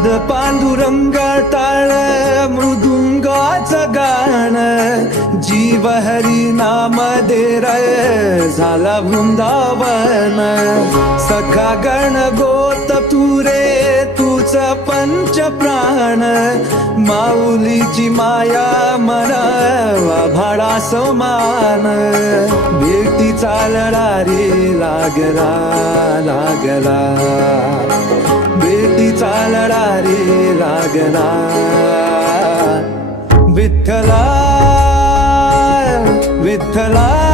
नाद पांडुरंग टाळ मृदुंगाचं गाण जीव हरी नाम दे रे झाला वृंदावन सखा गण गोत तू रे तूच पंच प्राण माऊलीची माया मन भाडा समान भेटी चालला रे लागला लागला भेटी चालला रे लागला विठ्ठला विठ्ठला